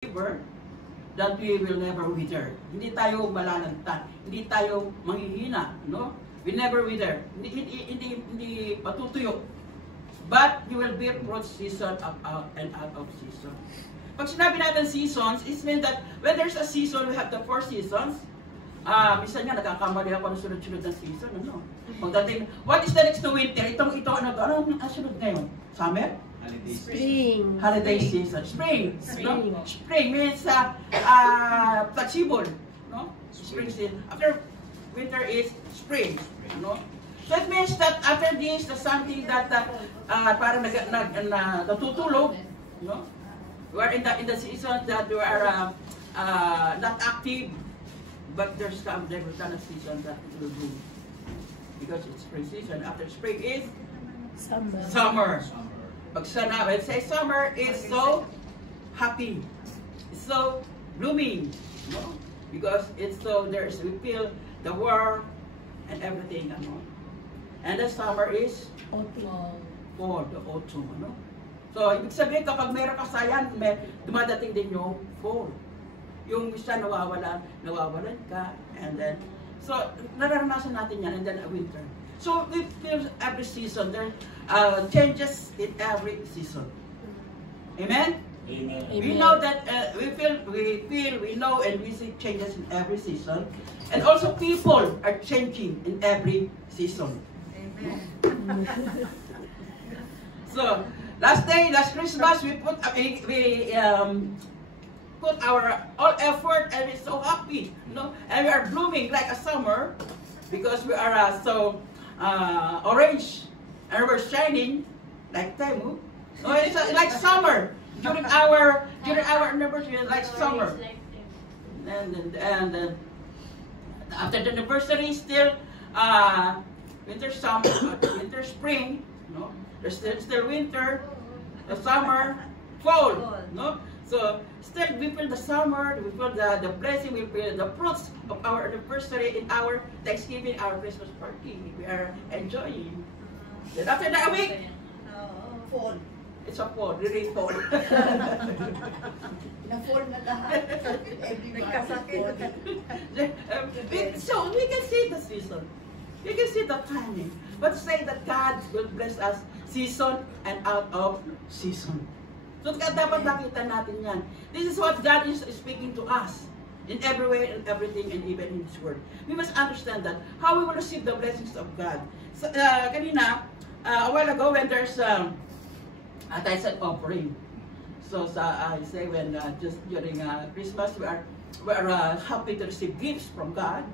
that we will never wither. Hindi tayo malalanta, hindi tayo manghihina, no? We never wither. Hindi patutuyo. But you will bear fruit season out and out of season. Pag sinabi natin seasons, it means that when there's a season, we have the 4 seasons. Minsan nga, nagkakamali ako ng sunod-sunod ng season, ano? Magdating, what is the next to winter? Ito, ano to? Ano ang sunod ngayon? Summer? Spring. Holiday season. Spring. Spring. No? Spring means flexible. No? Spring season. After winter is spring. No? So it means that after this, there's something that parang natutulog. No? We are in the season that we are not active, but there's some season that it will do. Because it's spring season. After spring is summer. Pag when say summer is so happy, it's so blooming, no? Because it's so we feel the warmth and everything, ano? And the summer is fall, the autumn, ano? So ibig sabihin kapag meron kasayan, dumadating din yung fall. Yung isa nawawalan ka, and then so nararanasan natin yan, and then a winter. So we feel every season there changes in every season. Amen. Amen. We know that we know, and we see changes in every season, and also people are changing in every season. Amen. So last Christmas, we put our all effort, and we're so happy, you know, and we are blooming like a summer because we are so orange, and we're shining like Temu. So it's like summer during our anniversary, like summer. And after the anniversary, still winter, summer, winter, spring. No, there's still winter, the summer, fall. No, so still we feel the summer, we feel the blessing, we feel the fruits of our anniversary in our Thanksgiving, our Christmas party. We are enjoying. Then after that week, Fall. it's a fall, really fall. Na-fall na lahat. So we can see the season. We can see the timing. But say that God will bless us season and out of season. So dapat nakita natin yan. This is what God is speaking to us in every way and everything, and even in His Word. We must understand that how we will receive the blessings of God. So, kanina, a while ago when there's a tithe offering. So I say when just during Christmas we are happy to receive gifts from God.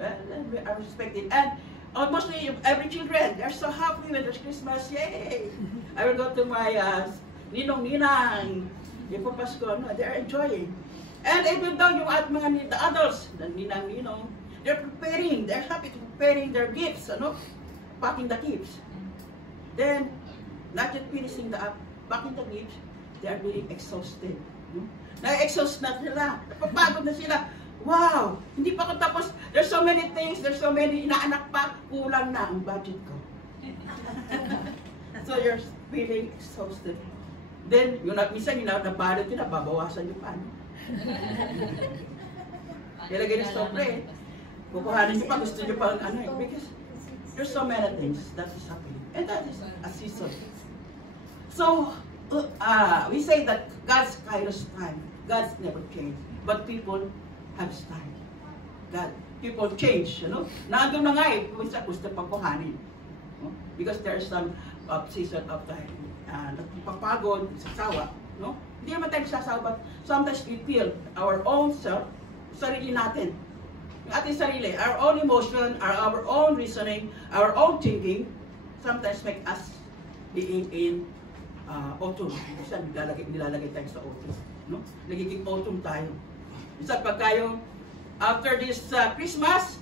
Well, then we are respected, and almost every children they're so happy when there's Christmas. Yay! I will go to my ninong-ninang, ipapasko, no, they're enjoying. And even though yung the adults, the ninang-ninong, they're happy to preparing their gifts, ano, packing the gifts. Then, not yet finishing packing the gifts, they are really exhausted. No? Na-exhaust na sila, napapagod na sila. Wow! Hindi pa ko tapos, there's so many things, there's so many inaanak pa, kulang na ang budget ko. So you're feeling exhausted. Then, minsan yung nabalot yun, babawasan yung pan. Ilagay na sobre. Kukuhanin nyo pa, gusto nyo pa, because there's so many things that is happening. And that is a season. So, we say that God's kairos time, God's never change. But people have time. People change, you know. Nandun na nga gusto pang kuhanin. No? Because there's some season of time. Nagpapagod, sasawa. No? Hindi naman tayo sasawa, but sometimes we feel our own self, sarili natin. Yung ating sarili, our own emotion, our own reasoning, our own thinking, sometimes make us being in autumn. Kasi nilalagay tayo sa autumn. No? Nagiging autumn tayo. Isa pag tayo, after this Christmas,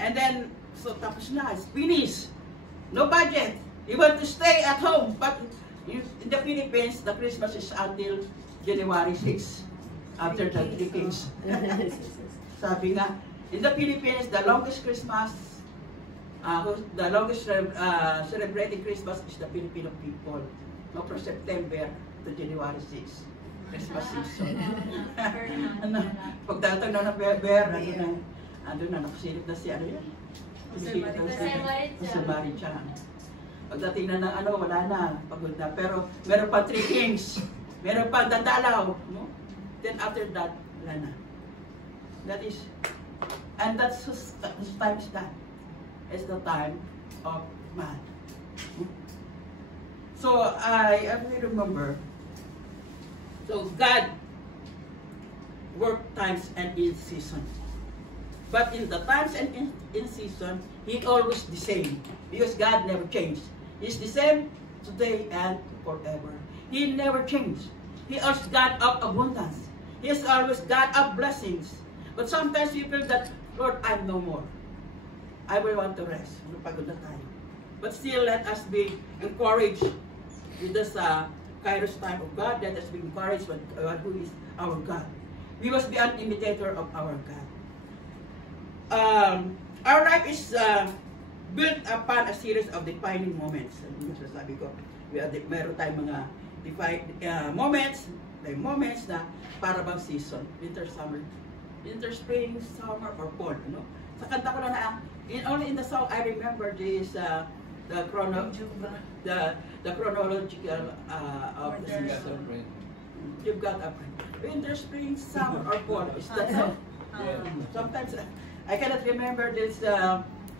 and then, so tapos na, it's finished. No budget. You want to stay at home, but in the Philippines, the Christmas is until January 6, after the 3 Kings. Sabi nga, in the Philippines, the longest Christmas, the longest celebrating Christmas is the Filipino people. No, from September to January 6. Christmas season. Ano, pagdating na ng bear, andun na, nakasilip na si ano yan? Nakasilip na si Marichan. Pagdating na ng ano, wala na, pagod na. Pero meron pa 3 kings, meron pa dadalaw. No? Then after that, wala na. That is, and that's whose time is that. It's the time of man. So I remember, so God work times and in season. But in the times and in season, He always the same. Because God never changed. He's the same today and forever. He never changed. He is God of abundance. He is always God of blessings. But sometimes you feel that, Lord, I'm no more. I will want to rest. Pagod na tayo. But still, let us be encouraged with this Kairos time of God. Let us be encouraged with who is our God. We must be an imitator of our God. Our life is built upon a series of defining moments. Yung sasabi ko, meron tayong mga moments na para bang season, winter, summer, winter, spring, summer, or fall. No? Sa kanta ko na only in the song I remember this the chronological of the season. You've got a winter, spring, summer, or fall. Is that so? Sometimes I cannot remember this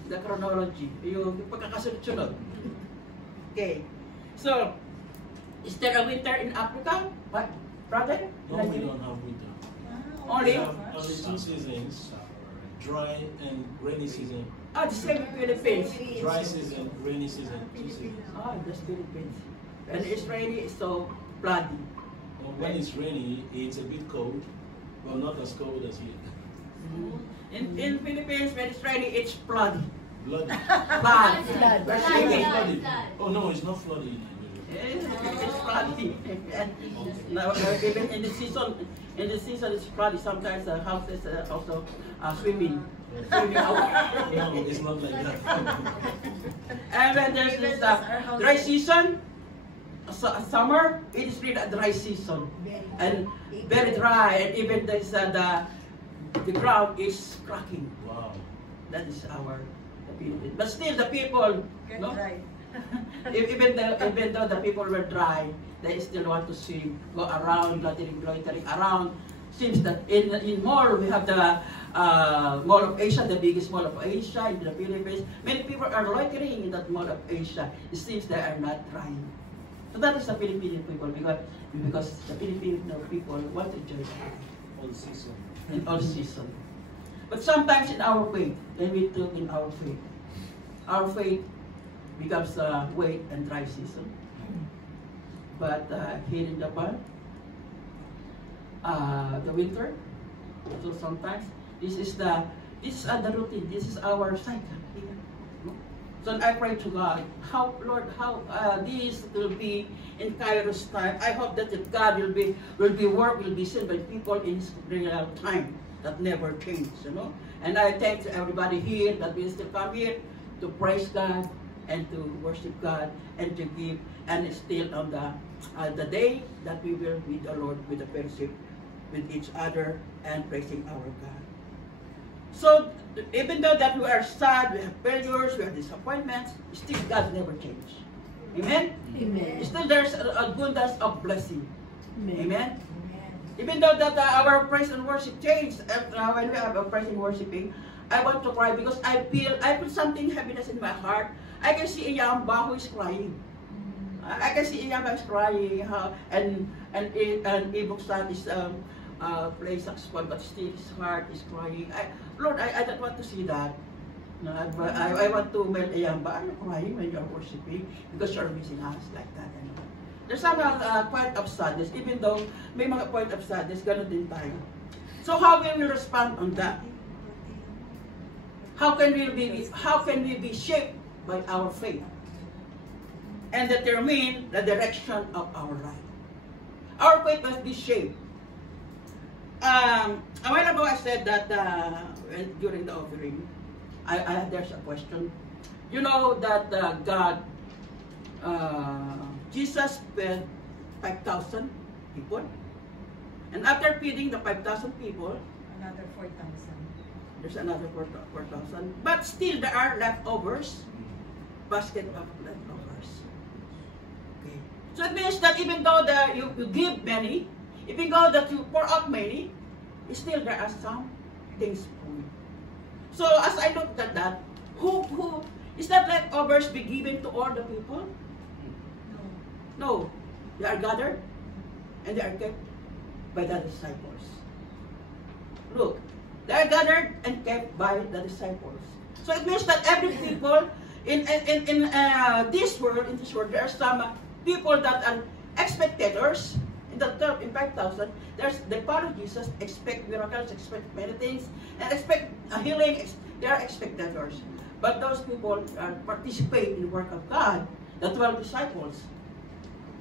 the chronology, yung pagkakasunod-sunod. Okay. So, is there a winter in Africa? What? Brother? No, we don't have winter. Only? We have only 2 seasons, dry and rainy season. The same in Philippines. Dry season, rainy season, 2 seasons. That's Philippines. When it's rainy, it's so bloody. When it's rainy, it's a bit cold, but not as cold as here. In Philippines, when it's rainy, it's bloody. Bloody. Blood. Flooded. Oh no, it's not flooding. It's bloody. And now, even in the season, it's bloody. Sometimes the houses also swimming out. No, it's not like that. And when there's this dry season, summer, it is really a dry season and very dry, and even there's the ground is cracking. Wow. That is our Philippines. But still, the people, no? even though the people were dry, they still want to swim, go around, loitering around. Seems that in mall, we have the Mall of Asia, the biggest mall of Asia in the Philippines. Many people are loitering in that Mall of Asia. It seems they are not trying. So that is the Filipino people, because the Filipino people want to enjoy All season. in all season. But sometimes in our faith, when we took in our faith becomes wet and dry season. But here in Japan, the winter. So sometimes this is the routine. This is our cycle here. So I pray to God, Lord, how this will be in Kairos time. I hope that God will be seen by people in real time that never change, you know. And I thank everybody here that will still come here to praise God and to worship God and to give, and still on the day that we will meet the Lord with the fellowship with each other and praising our God. So even though that we are sad, we have failures, we have disappointments, still God never changes. Amen? Amen. Still there's a abundance of blessing. Amen. Amen? Even though that our praise and worship changed, when we have a praise and worshiping, I want to cry because I feel something heaviness in my heart. I can see Iyamba who is crying. I can see Iyamba is crying, and Ibuksan is playing saxophone, but still his heart is crying. Lord, I don't want to see that. No, I want to melt Iyamba. Are you crying when you are worshiping? Because you are missing us like that. There's some point of sadness, even though may mga point of sadness, ganun din tayo. So how will we respond on that? How can we be shaped by our faith and determine the direction of our life? Our faith must be shaped. A while ago I said that during the offering, there's a question. You know that Jesus fed 5,000 people. And after feeding the 5,000 people, Another 4,000. there's another 4,000. But still there are leftovers, basket of leftovers. Okay. So it means that even though you give many, even though that you pour out many, still there are some things for you. So as I looked at that, who is that leftovers be given to all the people? No. No. They are gathered and they are kept by the disciples. Look, they are gathered and kept by the disciples. So it means that every people in this world, there are some people that are spectators. In the 5,000, there's the follow Jesus, expect miracles, expect many things, and expect a healing. They are spectators. But those people participate in the work of God, the 12 disciples.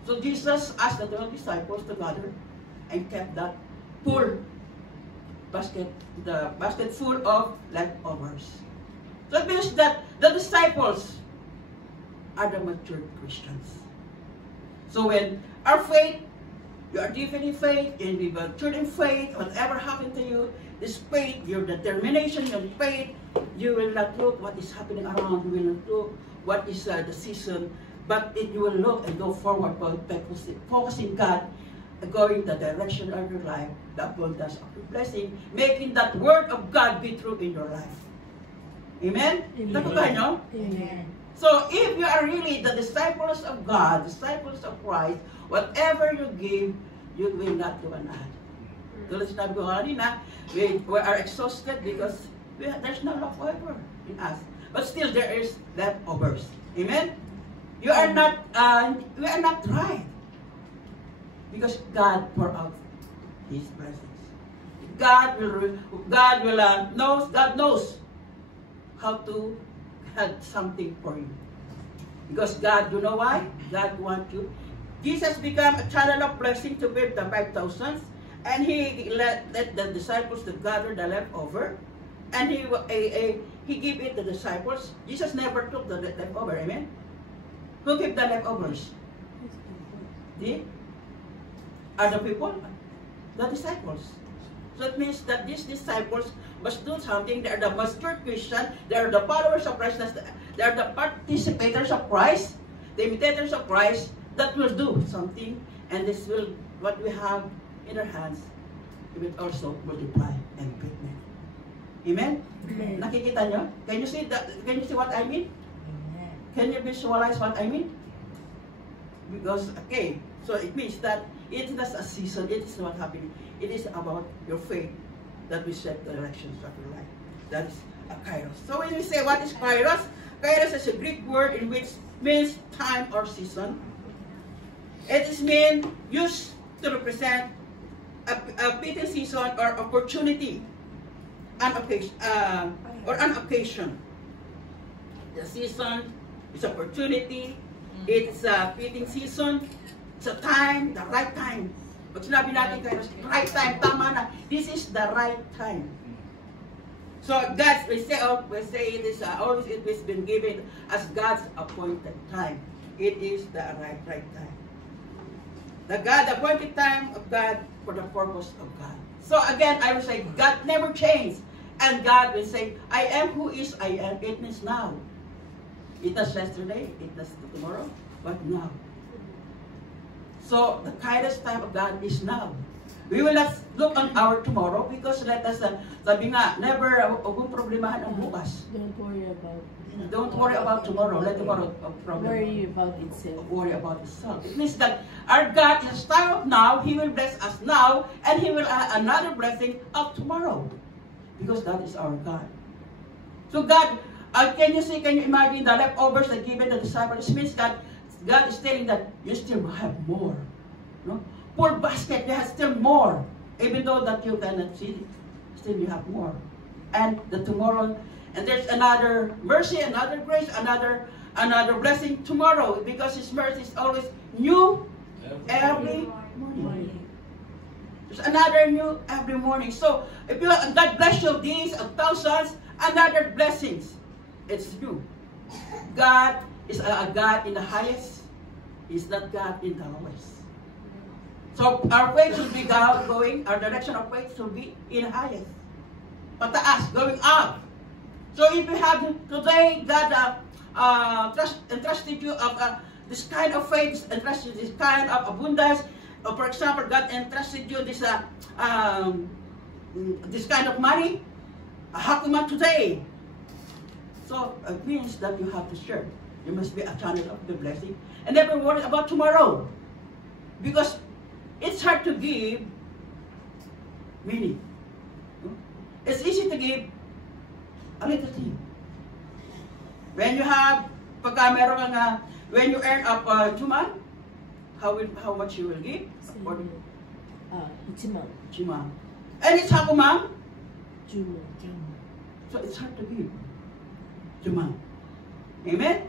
So Jesus asked the 12 disciples to gather and kept that full basket, the basket full of leftovers. So it means that the disciples are the mature Christians. So when our faith, you are deep in faith, and we matured in faith, whatever happened to you, this faith, your determination, your faith, you will not look what is happening around, you will not look what is the season, but you will look and go forward by focusing God, going the direction of your life, the abundance of your blessing, making that word of God be true in your life. Amen? Amen. Amen. So if you are really the disciples of God, disciples of Christ, whatever you give, you will not do an ad. Tulad sinabi ko kanina, we are exhausted because there's no leftover in us. But still there is leftovers. Amen? You are not, we are not dry. Because God pour out His blessings. God knows how to have something for you. Because God, you know why? God wants you. Jesus became a channel of blessing to feed the 5,000, and He let the disciples to gather the leftover, and He gave it to the disciples. Jesus never took the leftover, amen? Who gave the leftovers? The other people? The disciples. So it means that these disciples must do something. They are the mature Christian. They are the followers of Christ. They are the participators of Christ, the imitators of Christ that will do something. And this will, what we have in our hands, it will also multiply and feed many. Amen? Amen. Nakikita nyo? Can you see that? Can you see what I mean? Amen. Can you visualize what I mean? Because, okay, so it means that it is not a season, it is not happening. It is about your faith that we set the directions of your life. That is a kairos. So when we say what is kairos, kairos is a Greek word in which means time or season. It is meant used to represent a fitting season or opportunity, an occasion. The season is opportunity. It's a fitting season. It's a time, the right time. Pag sinabi natin kayo, right time, tama na. This is the right time. So God's, we say it is always it has been given as God's appointed time. It is the right time. The appointed time of God for the purpose of God. So again, I will say God never changed, and God will say, I am who is I am. It means now. It was yesterday, it was tomorrow, but now. So the kindest time of God is now. We will not look on our tomorrow because let us, sabi nga, never huwag problemahan ang bukas. Don't worry about Don't worry about tomorrow. Let tomorrow problem. worry about itself. Worry about itself. It means that our God is time of now. He will bless us now, and He will add another blessing of tomorrow, because that is our God. So God, can you imagine the leftovers that given the disciples? It means that God is telling that you still have more. No? Poor basket, you have still more. Even though that you cannot see it, still you have more. And the tomorrow, and there's another mercy, another grace, another blessing tomorrow, because His mercy is always new every morning. There's another new every morning. So if you God bless you these of thousands, another blessings. It's new. God is a God in the highest. He's not God in the lowest. So our faith should be going, our direction of faith should be in highest. Pataas, going up. So if you have today, God entrusted you of this kind of faith, entrusted this kind of abundance. For example, God entrusted you this kind of money. Hakuma today. So it means that you have to share. You must be a channel of the blessing. And never worry about tomorrow. Because it's hard to give many. It's easy to give a little thing. When you have, pagka meron kang, when you earn up 2 months, how much you will give? Or 1만. 2 months. And it's hakumang, 주문. so it's hard to give 2 months. Amen?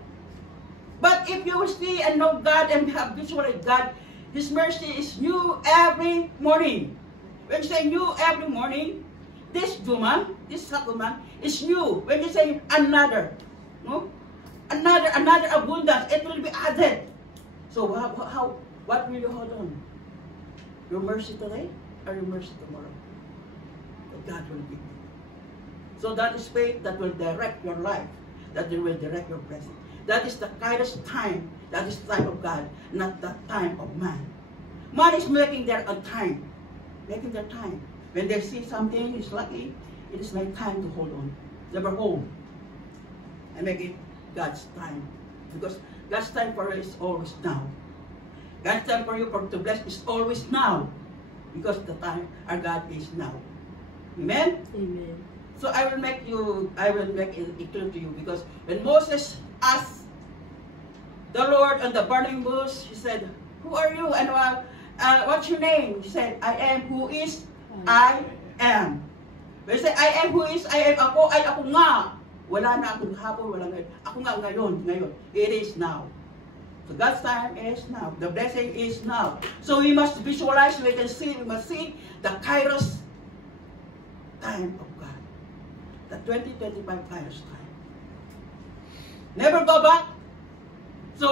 But if you will see and know God and have visualized God, His mercy is new every morning. When you say new every morning, this Juma, this Sakuman is new. When you say another, no? Another abundance, it will be added. So what will you hold on? Your mercy today or your mercy tomorrow? But God will give you. So that is faith that will direct your life, that will direct your blessing. That is the kindest time. That is the time of God, not the time of man. Man is making their own time, making their time. When they see something is lucky, it is my time to hold on. Never hold. And make it God's time. Because God's time for you is always now. God's time for you to bless is always now. Because the time our God is now. Amen? Amen. So I will make it clear to you. Because when Moses asked the Lord on the burning bush, he said, "Who are you? And what's your name?" He said, "I am who is I am." When you say, "I am who is I am," ako ay ako nga. Wala na akong hapon, wala ngayon. Ako nga ngayon. It is now. So God's time is now. The blessing is now. So we must visualize, we must see the Kairos time of God. The 2025 Kairos time. Never go back. So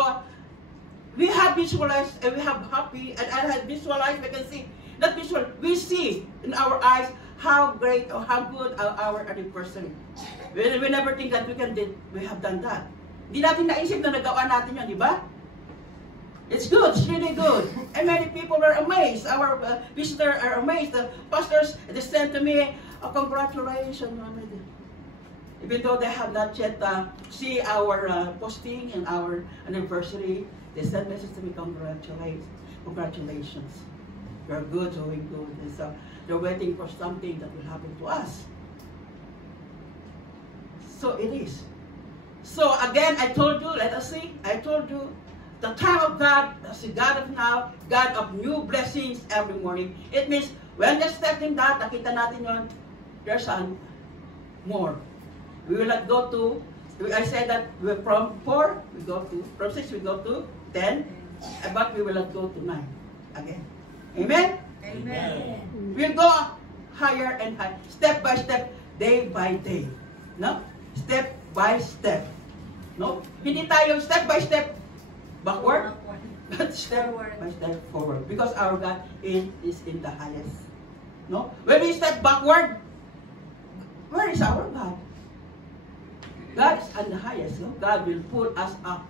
we have visualized and we have happy and I have visualized, we can see, not visual, we see in our eyes how great or how good our anniversary. We never think that we have done that. Hindi natin naisip na nagawa natin yun, di ba? It's good, it's really good. And many people are amazed. Our visitors are amazed. The pastors, they sent to me, congratulations. Even though they have not yet see our posting and our anniversary, they sent message to me, congratulations. You're good, doing good. And so they're waiting for something that will happen to us. So it is. So again, I told you, let us see, I told you, the time of God, that's the God of now, God of new blessings every morning. It means, when you're stepping that, nakita natin yun, there's more. We will not go to, I said that from 4, we go to, from 6 we go to 10, but we will not go to 9 again. Amen? Amen. We'll go higher and higher, step by step, day by day. No? Step by step. No? Hindi tayo step by step backward, but step by step forward. Because our God is in the highest. No? When we step backward, where is our God? God is on the highest. No? God will pull us up,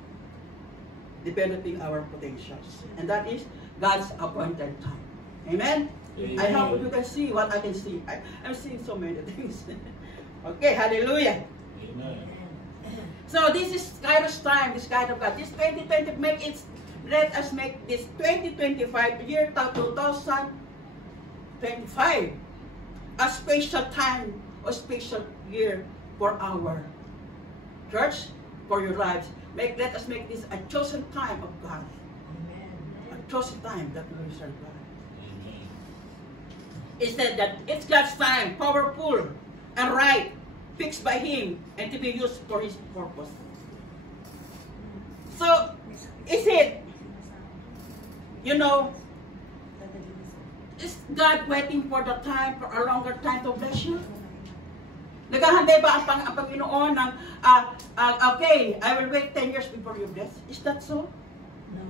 developing our potentials. And that is God's appointed time. Amen? Amen. I hope you can see what I can see. I'm seeing so many things. Okay, hallelujah. Amen. So this is Kairos time, this kind of God. This 2020, let us make this 2025, year 2025, a special time, a special year for our church, for your lives. Let us make this a chosen time of God. A chosen time that we will serve God. It said that it's God's time, powerful and right, fixed by Him, and to be used for His purpose. So, is it, you know, is God waiting for the time, for a longer time to bless you? Naghahanday ba ang Panginoon ng, okay, I will wait 10 years before you bless? Is that so? No.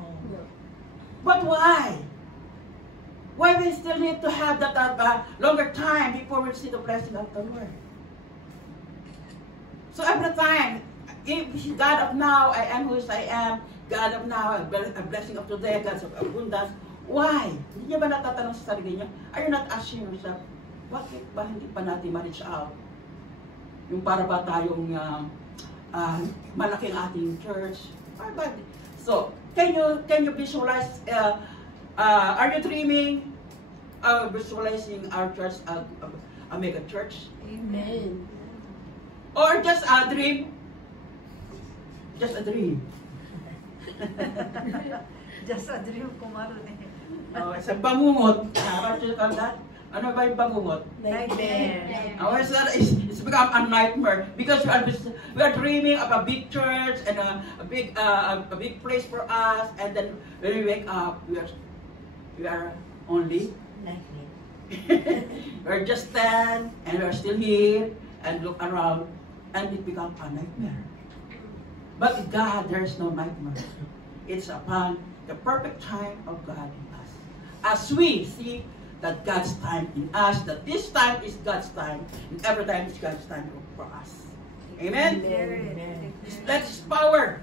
But why? Why we still need to have that longer time before we see the blessing of the Lord? So every time, if God of now, I am who I am, God of now, a blessing of today, God of abundance, why? Hindi niyo ba natatanong sa sarili niyo? Are you not asking yourself, bakit ba hindi pa natin ma-reach out? Yung para ba tayong malaking ating church? So, can you visualize, are you dreaming of visualizing our church a mega church? Amen. Or just a dream? Just a dream. Just a dream, kumaro na. Oh, it's a bangungot. What do you call that? Ano ba yung bangungot? Nightmare. Oh, it's become a nightmare because we are dreaming of a big church and a big place for us, and then when we wake up, we are only we're just 10 and we're still here and look around, and it becomes a nightmare. But in God, there is no nightmare. It's upon the perfect time of God in us. As we see that God's time in us, that this time is God's time, and every time is God's time for us. Amen? Amen. Let His power,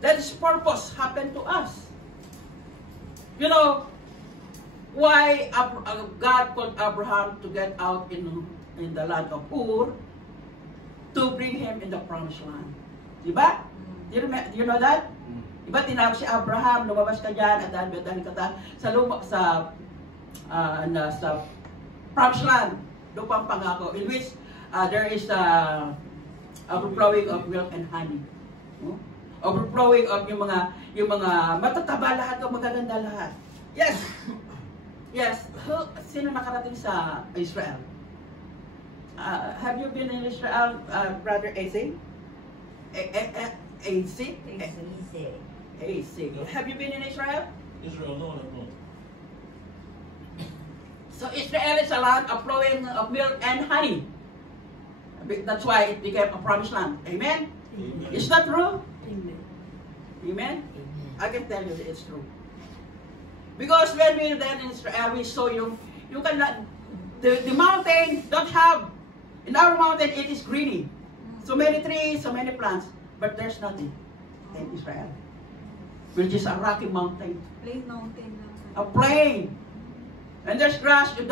let His purpose happen to us. You know, why God called Abraham to get out in the land of Ur to bring him in the promised land. Diba? Do you know that? Diba tinawag si Abraham, lumabas ka dyan at dahil ka sa promised land, lupang pangako, in which there is overflowing of milk and honey. No? Overflowing of yung mga matataba lahat, yung magaganda lahat. Yes! Yes. Sino nakarating sa Israel? Have you been in Israel, Brother AC? AC? AC. Have you been in Israel? Israel, no. So Israel is a land of flowing of milk and honey. That's why it became a promised land. Amen? Amen. Is that true? Amen. Amen? I can tell you that it's true. Because when we were there in Israel, we saw you cannot, the mountain don't have, in our mountain it is greeny. So many trees, so many plants, but there's nothing in Israel. Which is a rocky mountain. Plain mountain lang. A plain. And there's grass, yung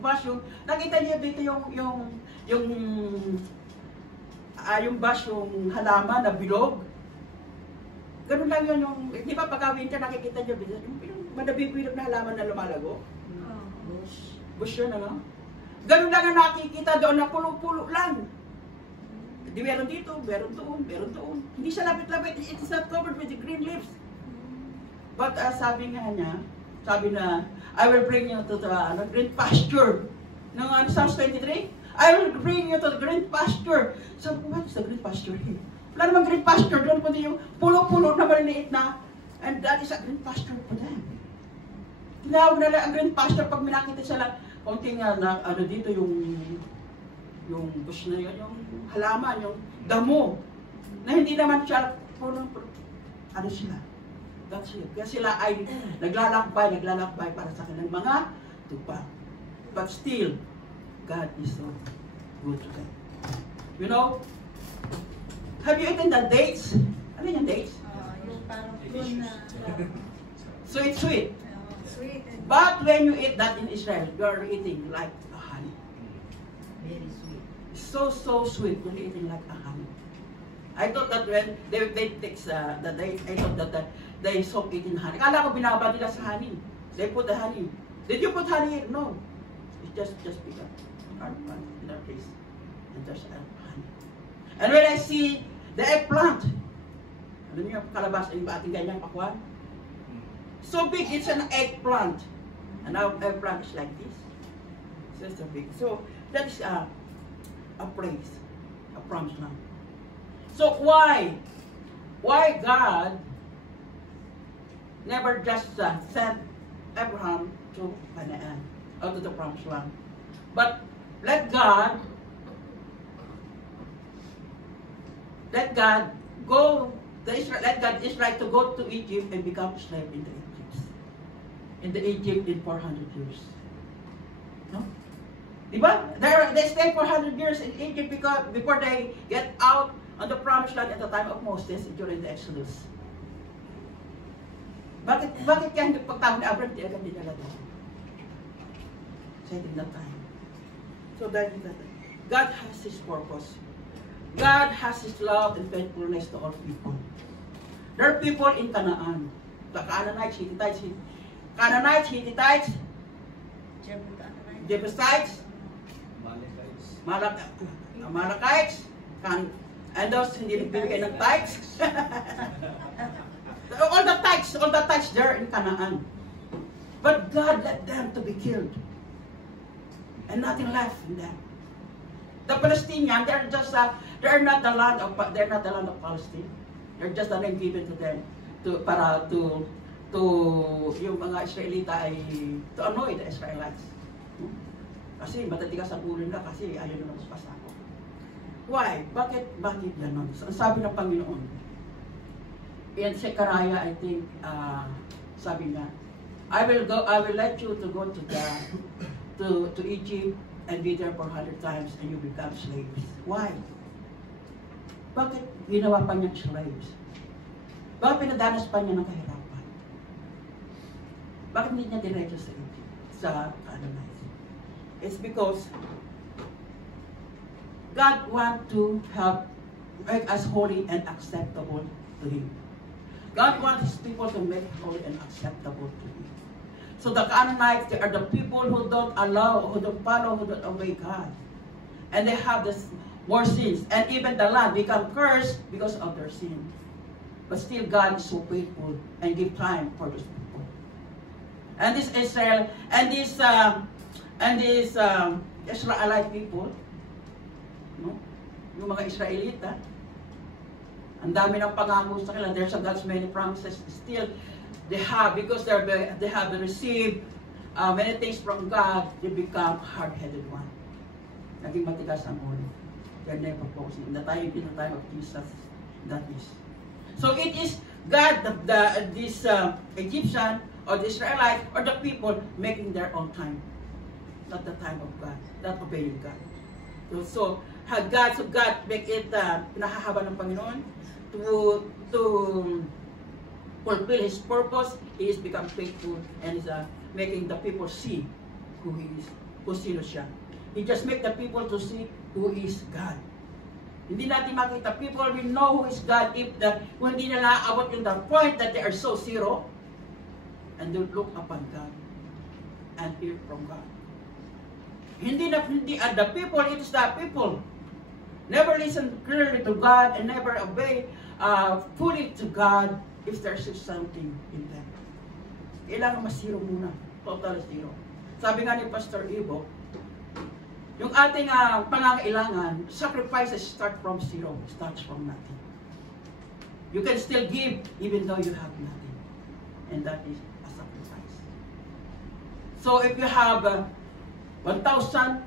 bush, nakita niyo dito yung bush, yung halaman na bilog. Ganun lang yun yung, di ba pagka winter nakikita niyo dito, yung manabibilog na halaman na lumalago. Bush yun, ano? Ganun lang ang nakikita doon na pulo-pulo lang. Di meron dito, meron doon. Hindi siya lapit-lapit, it is not covered with the green leaves. But sabi nga niya, I will bring you to the green pasture. Nung Psalms 23, I will bring you to the green pasture. Sabi ko, what is the green pasture here? Wala namang green pasture doon, kundi yung pulo-pulo na maliliit na, and that is a green pasture for them. Tinawag nila ang green pasture pag minakita sila, konting dito yung bush na yun, yung halaman, yung damo, na hindi naman siya ano sila. That's it. Kaya sila ay naglalakbay para sa kanilang mga tupa. But still, God is so good to them. You know, have you eaten the dates? Ano yung dates? Yung parang prune na. So it's sweet. Sweet. But when you eat that in Israel, you are eating like a honey. Very sweet. So sweet, you're eating like a honey. I thought that when they take the date, I thought that they soak it in honey. Kala ko binaba nila sa honey. They put the honey. Did you put honey in? No. It's just become in our place. And there's honey. And when I see the eggplant, alam niyo, kalabas, yung ating ganyang pakwan? So big, it's an eggplant. And our eggplant is like this. It's so big. So that is a praise, a promised land. So why God never just sent Abraham to Canaan, or to the promised land, but let God Israel to go to Egypt and become slave in the Egypt. in the Egypt in 400 years. No? Diba? They stayed 400 years in Egypt because before they get out on the promised land at the time of Moses during the Exodus. Bakit kaya hindi pagtawag ni Abraham, di agad dinala doon? Setting the time. So that is that. God has His purpose. God has His love and faithfulness to all people. There are people in Canaan. The Canaanites, Hittites, Jebusites, Amalekites, and those hindi nagbibigay ng tithes. all the tithes there in Canaan. But God let them to be killed. And nothing left in them. The Palestinians, they're not the land of Palestine. They're just the name given to them to yung mga Israelita ay to annoy the Israelites. Kasi matatigas ang ulo nila kasi ayaw na magpasa ako. Why? Bakit ganon? So, sabi ng Panginoon, in Zechariah, I think, sabi niya, I will let you to go to Egypt and be there for 100 times and you become slaves. Why? Bakit ginawa pa niyang slaves? Bakit pinadanas pa niya ng kahirapan? Bakit hindi niya diretso sa Egypt? Sa Canaanites? It's because God wants to make us holy and acceptable to Him. God wants His people to make holy and acceptable to Him. So the Canaanites, they are the people who don't follow, who don't obey God. And they have more sins. And even the land become cursed because of their sin. But still God is so faithful and give time for those people. And this Israel, and these Israelite people, no? Yung mga Israelita, ang dami ng pangako sa kanila. There's God's many promises. Still, they have, because they have received many things from God, they become hard-headed one. Naging matigas ang ulo. They're never focusing. In the time of Jesus, that is. So it is God, this Egyptian, or the Israelite, or the people making their own time. Not the time of God. Not obeying God. So God make it, pinahahaba ng Panginoon, to fulfill His purpose. He is become faithful and is making the people see who He is, kung sino siya. He just make the people to see who is God. Hindi natin makita. People will know who is God kung hindi nila abot yung the point that they are so zero and they look upon God and hear from God. Hindi the people, it is the people. Never listen clearly to God and never obey fully to God if there's something in them. Kailangan mas-zero muna. Total zero. Sabi nga ni Pastor Ivo, yung ating pangangailangan, sacrifices start from zero, starts from nothing. You can still give even though you have nothing. And that is a sacrifice. So if you have 1,000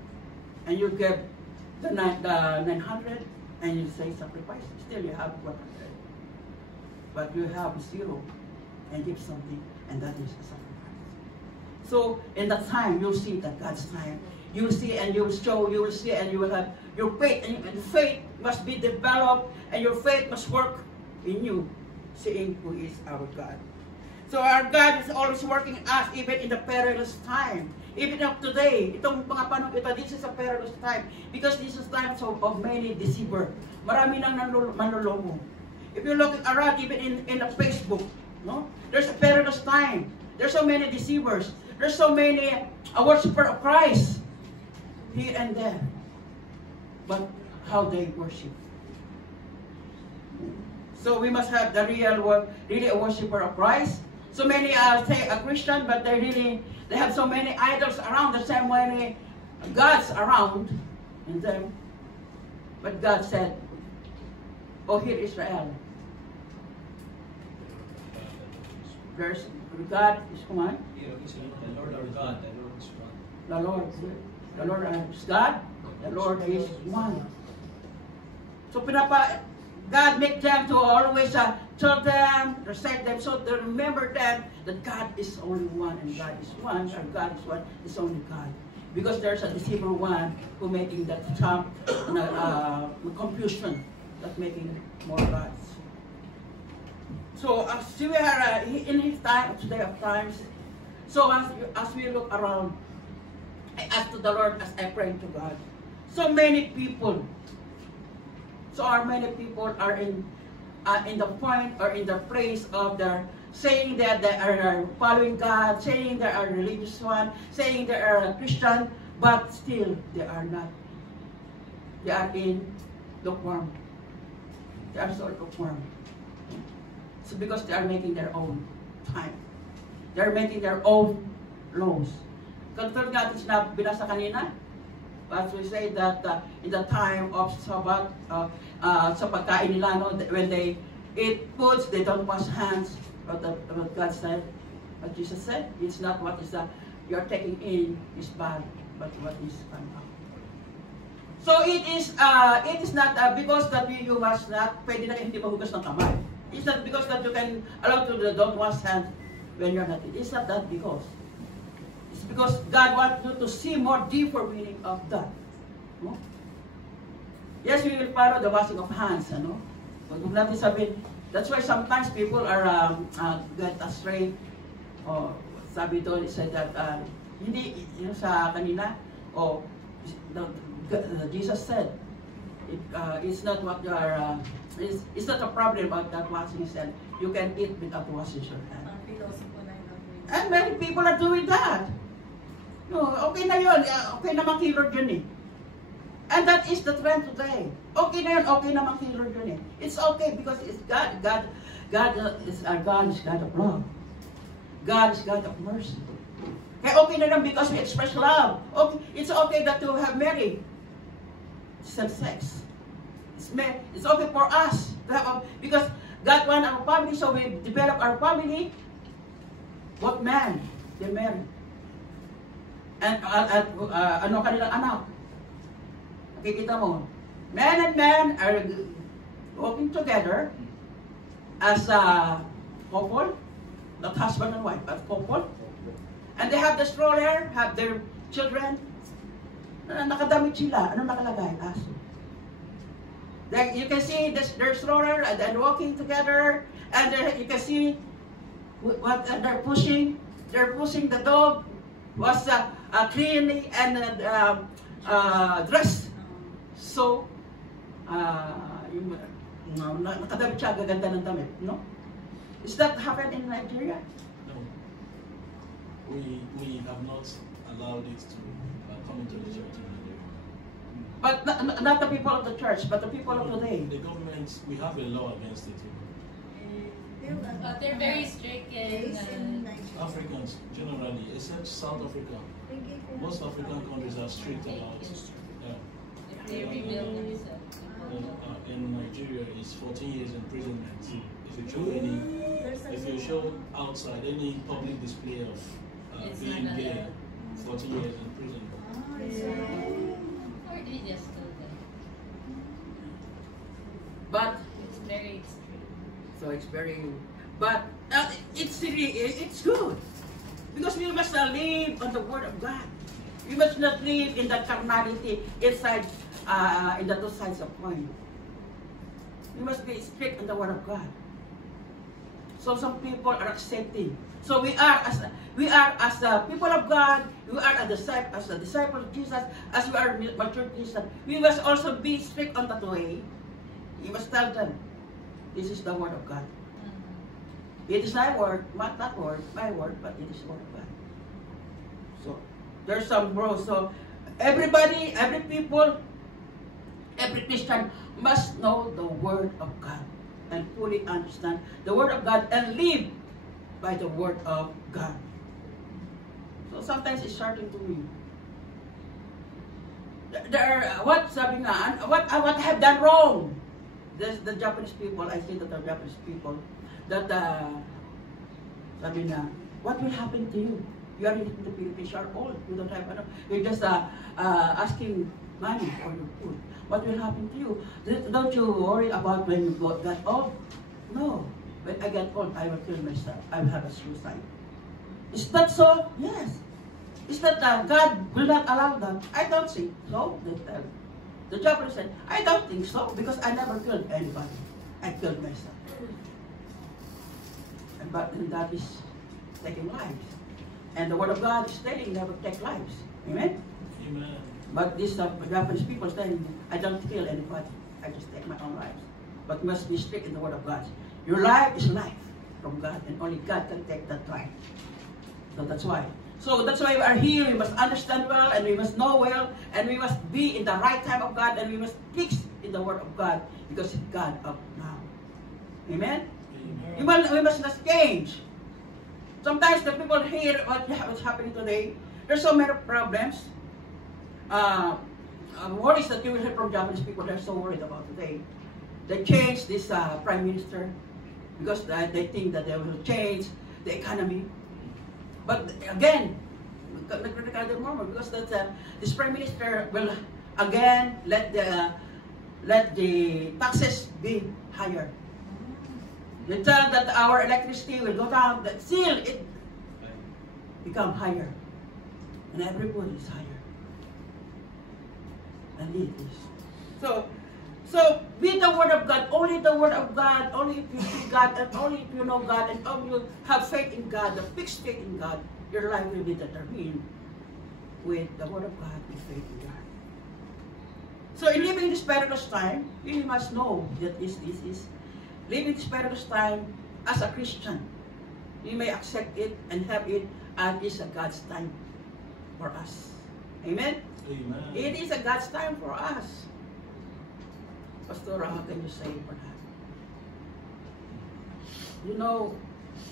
and you give the 900 and you say sacrifice, still you have 100. But you have zero and give something, and that is a sacrifice. So in that time, you'll see that God's time. You will see and you will show, you will see and you will have your faith, and faith must be developed, and your faith must work in you, seeing who is our God. So our God is always working in us, even in the perilous time. Even up today, itong mga panahon ito, this is a perilous time. Because this is times of many deceiver. Marami nang manloloko. If you look around, even in the Facebook, no? There's a perilous time. There's so many deceivers. There's so many worshippers of Christ here and there. But how they worship. So we must have the really a worshiper of Christ. So many say a Christian, but they have so many idols around, the same many gods around in them. But God said, "Oh, hear Israel. There's God is one. The Lord our God, the Lord is one. The Lord is God. The Lord is one." So God make them to always tell them, recite them, so they remember them that God is only one, and God is one, and God is one, is only God. Because there's a deceiver one who making that confusion, that making more gods. So as we are in his time, today of times, so as we look around, I ask to the Lord as I pray to God. So many people are in the point or in the place of their saying that they are following God, saying they are religious one, saying they are a Christian, but still they are not. They are in lukewarm. They are so lukewarm. So because they are making their own time. They are making their own laws. Katulad natin sinabi binasa kanina, as we say that in the time of Sabbath, sa pagkain nila, no, when they eat foods, they don't wash hands. What God said, what Jesus said, it's not what is you're taking in is bad, but what is coming out. So it is not because that you must not, pwede na hindi mahugas ng kamay. It's not because that you can allow to don't wash hands when you're not. It's not that because. It's because God wants you to see more deeper meaning of that. No? Yes, we will follow the washing of hands, ano? Huwag natin sabihin, that's why sometimes people are get astray. Oh, sabi doon, it said that, hindi, yung sa kanina, Jesus said, it's not what you are, it's not a problem about that washing his hand. You can eat without washing your hand. And many people are doing that. No, okay na yun. Okay na makilod yun eh. And that is the trend today. Okay na yun, okay na makilod yun eh. It's okay because it's God. God is God of love. God is God of mercy. Kaya okay na lang because we express love. Okay, it's okay that to have married same sex. It's okay for us to have because God wants our family, so we develop our family. What man? They marry. And ano kanilang anak? Nakikita mo, man and man are working together as a couple, not husband and wife, but couple. And they have the stroller, have their children. Nakadamit sila. Ano nakalagay? Aso. You can see their stroller and they're walking together. And you can see what they're pushing. They're pushing the dog was cleanly and dressed. So, nakadamit siya, gaganda ng damit, no? Is that happen in Nigeria? No. We have not allowed it to come into the church in Nigeria. But not the people of the church, but the people of today. The government, we have a law against it. They're very strict in Africans generally, except South Africa. Most African countries are strict about it. they rebuild themselves. In Nigeria, it's 14 years imprisonment. If you show outside any public display of being gay, 14 years in prison. Or they just kill them. But It's very extreme. so it's very, but it's really it's good because we must live on the Word of God. We must not live in the carnality inside in the two sides of coin. We must be strict on the Word of God. So some people are accepting. So we are as the people of God. We are as the disciples of Jesus. As we are mature Christians, we must also be strict on that way. You must tell them, this is the Word of God. It is my word, not my word, but it is the Word of God. So there's some growth. So everybody, every people, every Christian must know the Word of God and fully understand the Word of God and live by the Word of God. So sometimes it's starting to me. What I have done wrong? The Japanese people, I say that the Japanese people, that sabi na, what will happen to you? You are in the Philippines, you are old, you don't have, you're just asking money for your food. what will happen to you? Don't you worry about when you get old? No. When I get old, I will kill myself. I will have a suicide. Is that so? Yes. Is that God will not allow that? I don't think so. The Japanese said, I don't think so because I never killed anybody. I killed myself. But that is taking lives. And the Word of God is telling never take lives. Amen? Amen. But these Japanese people saying, I don't kill anybody. I just take my own lives. But must be strict in the Word of God. Your life is life from God, and only God can take that life. So that's why. So that's why we are here. We must understand well, and we must know well, and we must be in the right time of God, and we must fix in the Word of God, because it's God up now. Amen? Amen. We must not change. Sometimes the people hear what's happening today. There's so many problems. Worries that you will hear from Japanese people, they're so worried about today. They changed this prime minister because they think that they will change the economy. But again, critical the moment because this prime minister will again let the taxes be higher. They tell that our electricity will go down, but still it become higher, and everybody is higher, and it is. So be the Word of God, only the Word of God, only if you see God, and only if you know God, and only you have faith in God, the fixed faith in God, your life will be determined with the Word of God, with faith in God. So in living this perilous time, you must know that this is living this perilous time as a Christian. You may accept it and have it, and it's a God's time for us. Amen? Amen. It is a God's time for us. Pastor, how can you say for that? You know,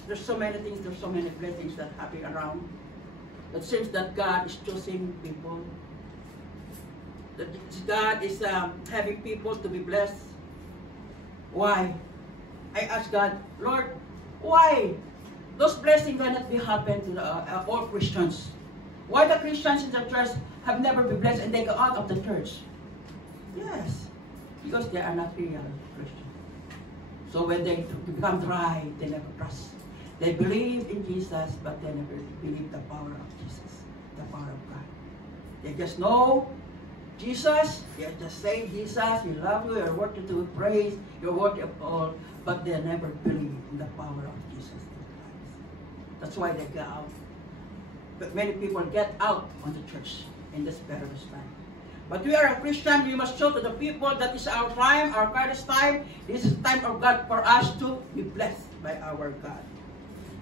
there's so many things, there's so many blessings that happen around. It seems that God is choosing people. That God is having people to be blessed. Why? I ask God, Lord, why those blessings cannot be happen to all Christians? Why the Christians in the church have never been blessed and they go out of the church? Yes, because they are not real Christians. So when they become dry, they never trust. They believe in Jesus, but they never believe the power of Jesus, the power of God. They just know Jesus, they just say, Jesus, we love you, you're worthy to be praised, you're worthy of all, but they never believe in the power of Jesus Christ. That's why they get out. But many people get out on the church in this perilous time. But we are a Christian, we must show to the people that is our time, our perilous time. This is the time of God for us to be blessed by our God.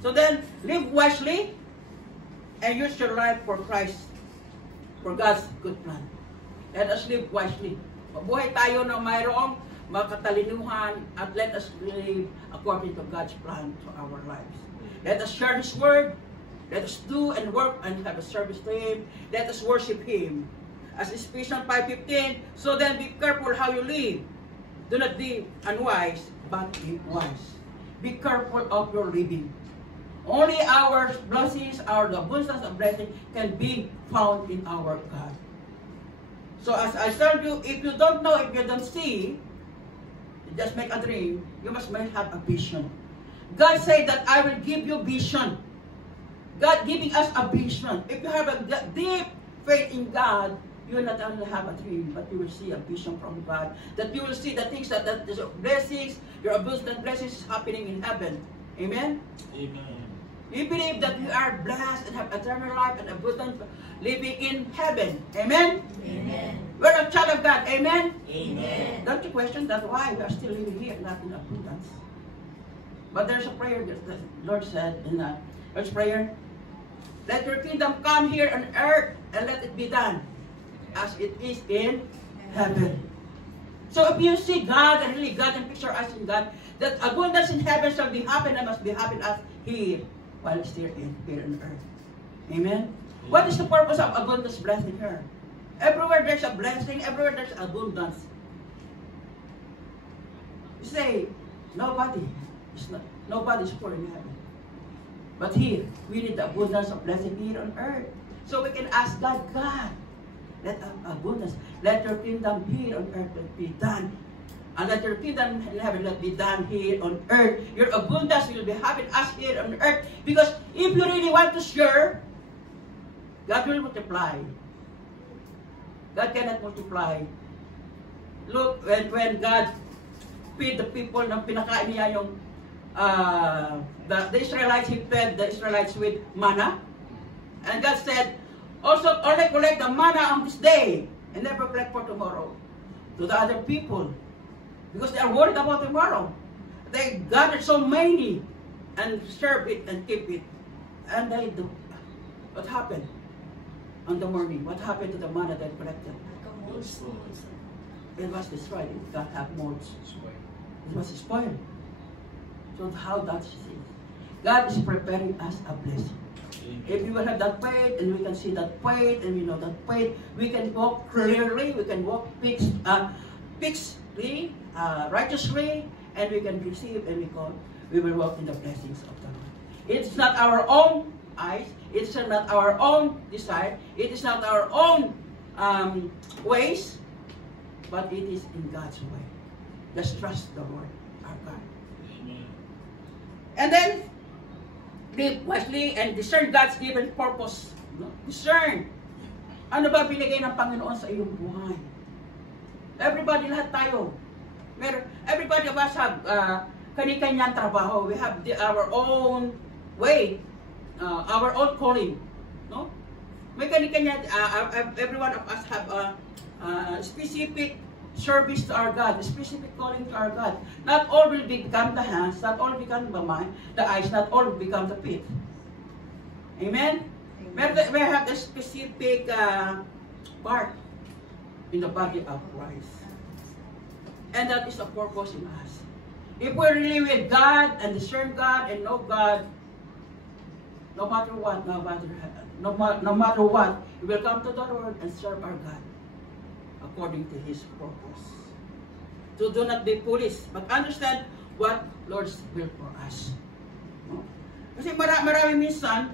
So then, live wisely and use your life for Christ, for God's good plan. Let us live wisely. Mabuhay tayo na mayroong makatalinuhan at let us live according to God's plan to our lives. Let us share His Word. Let us do and work and have a service to Him. Let us worship Him. As Ephesians 5:15, so then be careful how you live. Do not be unwise, but be wise. Be careful of your living. Only our blessings, the abundance of blessing can be found in our God. So as I told you, if you don't know, if you don't see, just make a dream, you must have a vision. God said that I will give you vision. God giving us a vision. If you have a deep faith in God, you will not only have a dream, but you will see a vision from God. That you will see the things that the blessings, your abundant blessings is happening in heaven. Amen? Amen. You believe that you are blessed and have eternal life and abundant living in heaven. Amen? Amen. We're a child of God. Amen? Amen. Don't you question that why we are still living here, not in abundance? But there's a prayer that the Lord said in that. There's prayer. Let your kingdom come here on earth and let it be done as it is in heaven. So if you see God and really God and picture us in God, that abundance in heaven shall be happen and must be happen us here while it's here on earth. Amen? What is the purpose of abundance blessing here? Everywhere there's a blessing, everywhere there's abundance. You say, nobody's poor in heaven. But here, we need the abundance of blessing here on earth. So we can ask God, God, let abundance. Let your kingdom here on earth be done. And let your kingdom in heaven let be done here on earth. Your abundance will be having us here on earth. Because if you really want to share, God will multiply. God cannot multiply. Look, when God feed the people, nang pinakain niya yung the Israelites, He fed the Israelites with manna. And God said, also only collect the manna on this day and never collect for tomorrow. To the other people. Because they are worried about tomorrow. They gathered so many and serve it and keep it. And they do. What happened on the morning? What happened to the manna they collected? It was destroyed. It got have molds. It was spoiled. So how does it? God is preparing us a blessing. If we will have that faith, and we can see that faith, and we know that faith, we can walk clearly, we can walk peacefully, righteously, and we can receive, and we will walk in the blessings of the Lord. It's not our own eyes, it's not our own desire, it is not our own ways, but it is in God's way. Just trust the Lord, our God. Amen. And then, live wisely and discern God's given purpose. Discern. Ano ba binigay ng Panginoon sa iyong buhay? Everybody, lahat tayo. Everybody of us have kani-kanyang trabaho. We have our own way, our own calling. No? May kani-kanya, every one of us have a specific service to our God, a specific calling to our God. Not all will become the hands, not all become the mind, the eyes, not all will become the feet. Amen? We have the specific part in the body of Christ. And that is the purpose in us. If we're really with God and discern God and know God, no matter what, no matter what, we will come to the Lord and serve our God according to His purpose. So do not be foolish, but understand what Lord's will for us. Kasi marami minsan,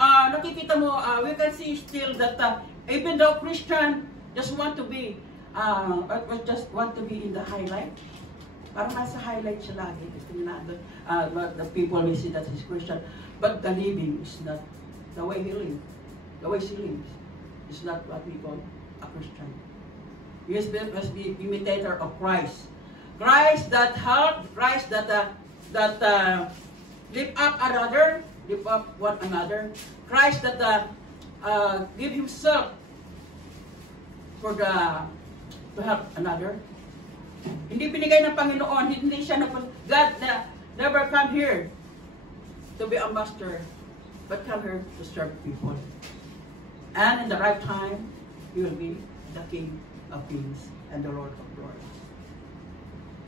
nakikita mo, we can see still that even though Christian just want to be in the highlight, parang nasa highlight siya lagi. Gusto nila, the people may see that he's Christian, but the living is not the way he lives. The way she lives is not what we call a Christian. He must be imitator of Christ. Christ that helped, Christ that lift up another, lift up one another. Christ that give Himself to help another. Hindi binigay ng Panginoon, hindi siya God never come here to be a master, but come here to serve people. And in the right time, He will be the King of Kings and the Lord of Lords.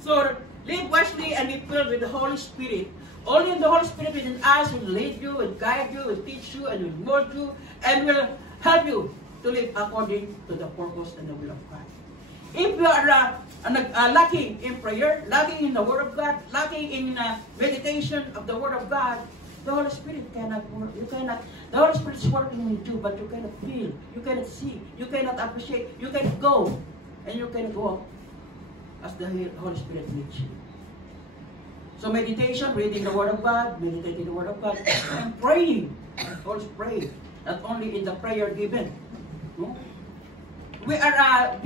So, live wisely and be filled with the Holy Spirit. Only the Holy Spirit within us will lead you, will guide you, will teach you, and will mold you, and will help you to live according to the purpose and the will of God. If you are lacking in prayer, lacking in the Word of God, lacking in meditation of the Word of God, the Holy Spirit cannot work. The Holy Spirit is working with you, but you cannot feel, you cannot see, you cannot appreciate, you cannot go, and you cannot walk as the Holy Spirit leads you. So meditation, reading the Word of God, meditating the Word of God, and praying. Always pray, not only in the prayer given. No? We are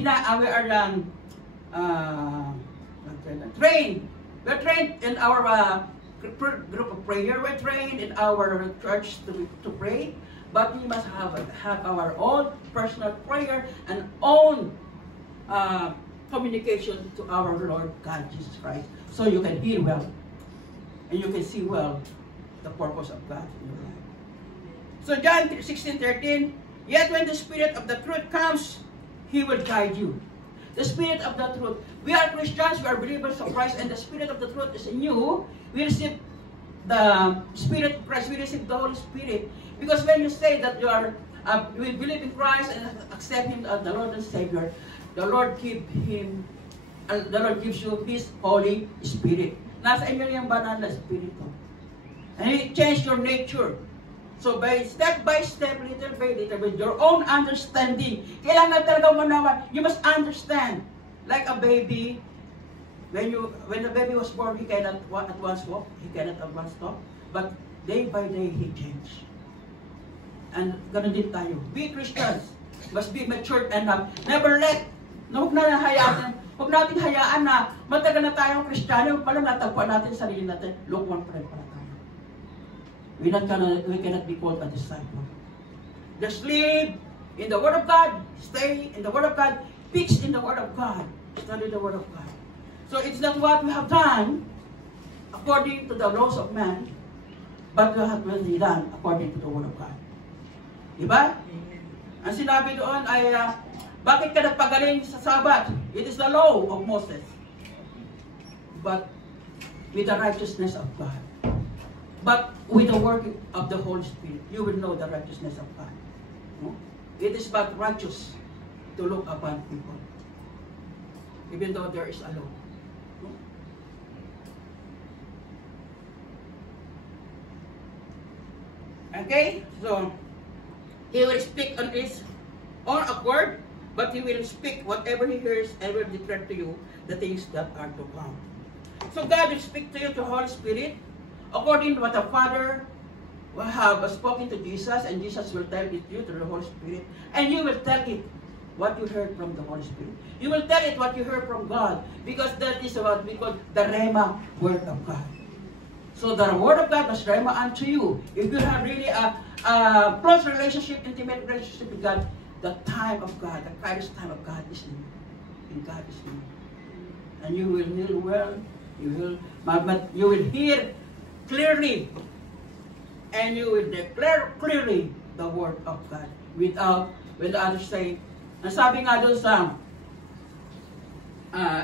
trained. We're trained in our group of prayer. We're trained in our church to pray, but we must have our own personal prayer and own communication to our Lord God Jesus Christ, so you can hear well and you can see well the purpose of God in your life. So John 16:13, yet when the Spirit of the truth comes, He will guide you. The Spirit of the truth. We are Christians, we are believers of Christ, and the Spirit of the truth is in you. We receive the Spirit of Christ, we receive the Holy Spirit. Because when you say that you are, we believe in Christ and accept Him as the Lord and Savior, the Lord gives you His Holy Spirit. Nasa inyo yung banal na Espiritu. And He changed your nature. So by step, little by little, with your own understanding, kailangan talaga mo naman, you must understand. Like a baby, when the baby was born, he cannot at once walk, he cannot at once talk, but day by day, he changed. And ganun din tayo. Be Christians, must be matured enough. Never let, huwag natin hayaan na matagal na tayong Kristiyano, pala natagpuan natin sa sarili natin, lukewarm pa rin pala tayo. We cannot be called a disciple. Just live in the Word of God, stay in the Word of God, fix in the Word of God, study the Word of God. So it's not what we have done according to the laws of man, but we have really done according to the Word of God. Diba? Ang sinabi doon ay, bakit ka nagpagaling sa Sabat? It is the law of Moses. But with the righteousness of God. But with the work of the Holy Spirit, you will know the righteousness of God. No? It is but righteous to look upon people, even though there is a law. No? Okay, so he will speak on his own accord, but he will speak whatever he hears and will declare to you the things that are to come. So God will speak to you through the Holy Spirit, according to what the Father will have spoken to Jesus, and Jesus will tell it to you through the Holy Spirit, and you will tell it what you heard from the Holy Spirit. You will tell it what you heard from God, because that is what we call the Rhema Word of God. So the Word of God was Rhema unto you. If you have really a close relationship, intimate relationship with God, the time of God, the Kairos time of God is in you. And God is in you. And you will hear well, you will hear clearly, and you will declare clearly the Word of God without, when the others say, ang sabi nga doon sa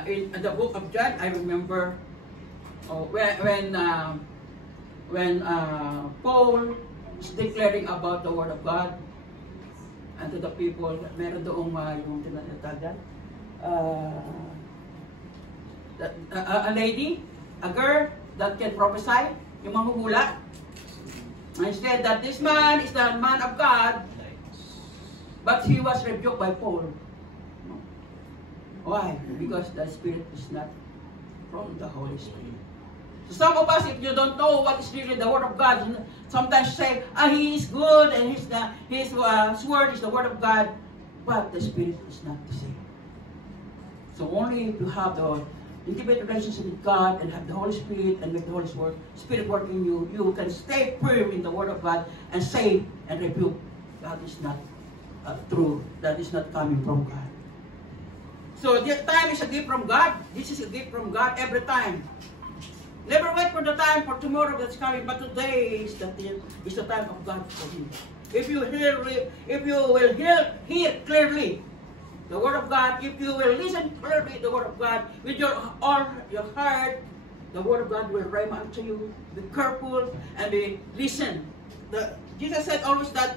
in the book of John, I remember when Paul is declaring about the Word of God and to the people, meron doong yung tinatagan, a lady, a girl that can prophesy, yung manghuhula. I said that this man is the man of God, but he was rebuked by Paul. Why? Because the Spirit is not from the Holy Spirit. So some of us, if you don't know what is really the Word of God, sometimes say, he is good and his word is the Word of God, but the Spirit is not the same. So only if you have the intimate relationship with God and have the Holy Spirit and make the Holy Spirit work in you, you can stay firm in the Word of God and say and rebuke that is not true, that is not coming from God. So the time is a gift from God. This is a gift from God every time. Never wait for the time for tomorrow that's coming, but today is the time of God for you. If you will hear clearly the Word of God, if you will listen clearly the Word of God with all your heart, the Word of God will rhema unto you. Be careful and listen. Jesus said always that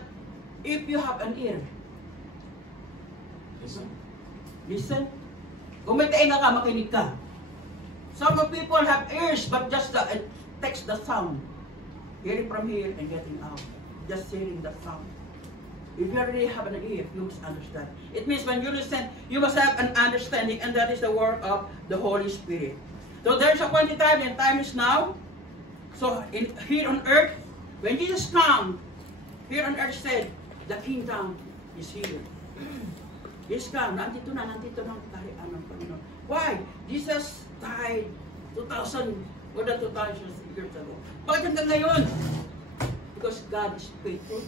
if you have an ear, listen. Kung may tainga ka, makinig ka. Some people have ears, but just it takes the sound. Hearing from here and getting out. Just hearing the sound. If you already have an ear, you must understand. It means when you listen, you must have an understanding, and that is the work of the Holy Spirit. So there's a point in time, and time is now. So here on earth, when Jesus came, here on earth said, the kingdom is here. Yes ka, nandito na ang kaharian ng Panginoon. Why? Jesus died 2,000 or 2,000 years ago. Bakit hanggang ngayon? Because God is faithful.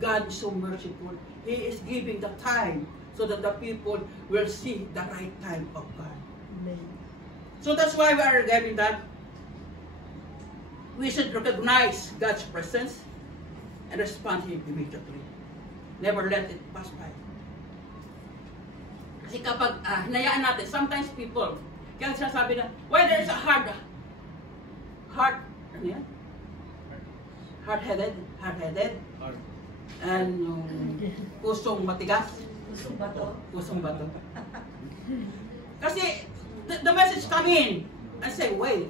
God is so merciful. He is giving the time so that the people will see the right time of God. Amen. So that's why we are giving that. We should recognize God's presence and respond to Him immediately. Never let it pass by. Kasi kapag hinayaan natin, sometimes people, kaya sinasabi na, why there is a ano yan? Hard-headed, and pusong matigas. Pusong bato. Kasi, the message come in and say, wait.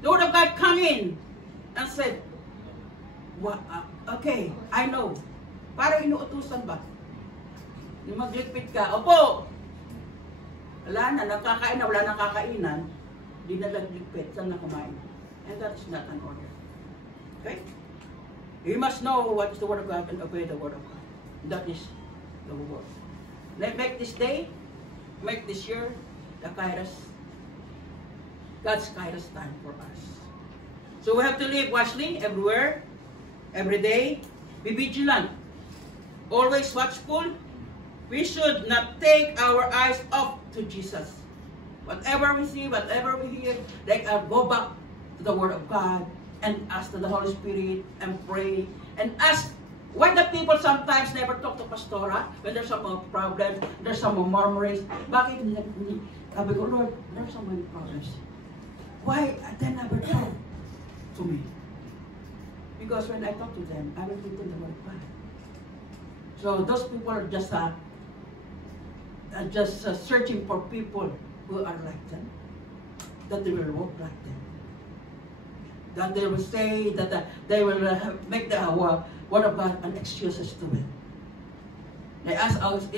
The Word of God come in and said, Okay, I know. Para inuutusan ba? Yung magligpit ka, opo! Wala na, nakakain na, wala nang kakainan, di na nagligpit, saan na kumain? And that is not an order. Okay? You must know what is the Word of God and obey the Word of God. That is the word. Make this day, make this year, the Kairos, God's Kairos time for us. So we have to live wisely everywhere, every day. Be vigilant. Always watchful. We should not take our eyes off to Jesus. Whatever we see, whatever we hear, go back to the Word of God and ask to the Holy Spirit and pray and ask. Why the people sometimes never talk to Pastora when there's some problems, there's some murmurings? Bakit sabi ko, Lord, there's so many problems. Why they never talk to me? Because when I talk to them, I will give them the Word of God. So those people are just searching for people who are like them, that they will walk like them, that they will say that they will make the Word of God an excuses to it. They ask us,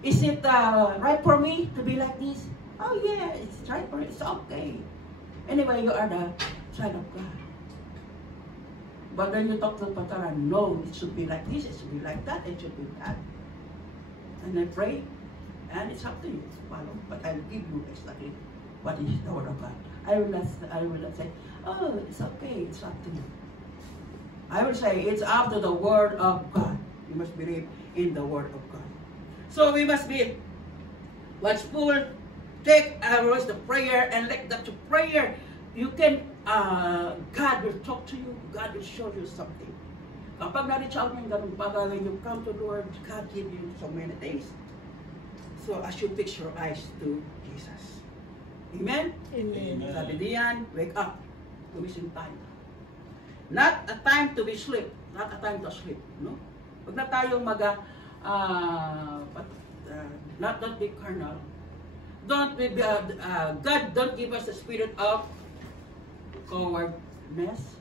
is it right for me to be like this? Oh yeah, it's right for me. It's okay. Anyway, you are the child of God. But when you talk to the pastor, no, it should be like this, it should be like that, it should be that. And I pray, and it's up to you to follow. But I'll give you exactly what is the Word of God. I will not say, oh, it's okay, it's up to you. I will say, it's up to the Word of God. You must believe in the Word of God. So we must be watchful, take always the prayer, and let that prayer, you can, God will talk to you, God will show you something. Kapag na-reach out yung ganung bagay, when you come to the Lord, God give you so many things. So as you fix your eyes to Jesus. Amen? Amen. Sabi diyan, wake up. Tumising tayo. Not a time to be sleep. Not a time to sleep. No? Huwag na tayong not be carnal. Don't be, God don't give us a spirit of cowardness,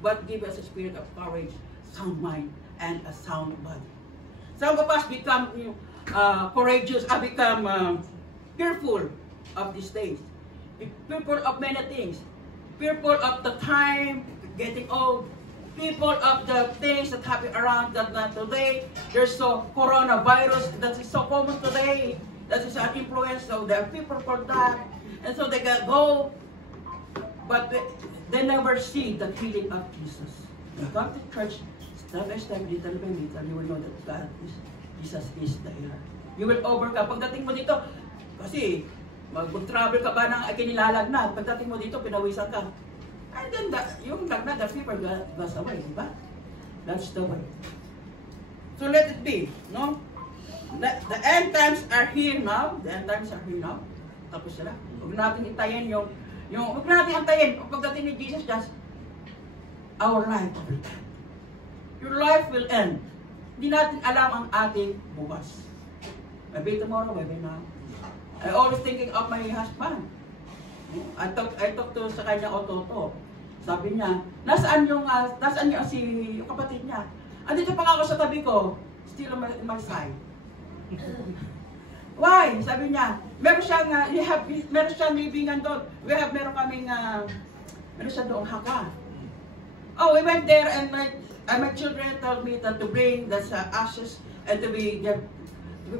but give us a spirit of courage, sound mind, and a sound body. Some of us become courageous, become fearful of these days. Fearful of many things. Fearful of the time, getting old. People of the things that happen around that today. There's so coronavirus that is so common today. That is an influence. So there are people for that. And so they can go, but they never see the healing of Jesus. You come to church, step by step, little by little, you will know that God is, Jesus is the healer. You will overcome. Pagdating mo dito, kasi mag-travel ka ba ng kinilalag na, pagdating mo dito, pinawisan ka. And then, yung lagnat, the fever goes away, di ba? That's the way. So let it be, no? The end times are here now. The end times are here now. Tapos sila. Huwag natin itayin huwag natin antayin. Pagdating ni Jesus, just our life will end. Your life will end. Hindi natin alam ang ating bukas. Maybe tomorrow, maybe now. I always thinking of my husband. I talk to sa kanya Ototo. Sabi niya, nasaan yung kapatid niya? Andito pa ako sa tabi ko, still on my side. Why? Sabi niya, meron siyang libingan doon. Meron siya doon haka. Oh, we went there and my children told me that to bring the ashes and to be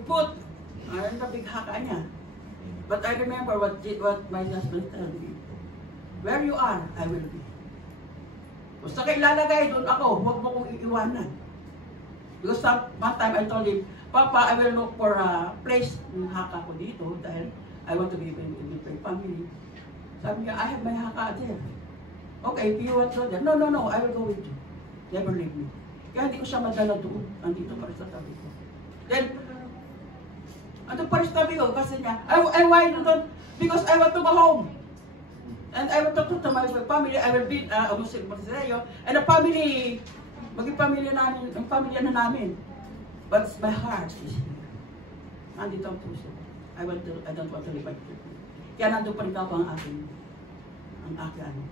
put in the big haka niya. But I remember what my husband told me. Where you are, I will be. Kung sa kailalagay, doon ako, huwag mo kong iiwanan. Because one time I told him, Papa, I will look for a place ng haka ko dito dahil I want to be with my family. Sabi niya, I have my haka there. Okay, if you want to go there. No, I will go with you. Never leave me. Kaya hindi ko siya madala doon. Andito pa rin sa tabi ko. Then, andun pa rin sa tabi ko kasi niya, why don't? Because I want to go home. And I will talk to my family. I will be a Muslim, and the family, maging pamilya namin, ang pamilya na namin. But my heart is here. Nandito ang puso. I don't want to live like it. Kaya nandun pa rin ako ang aking ano.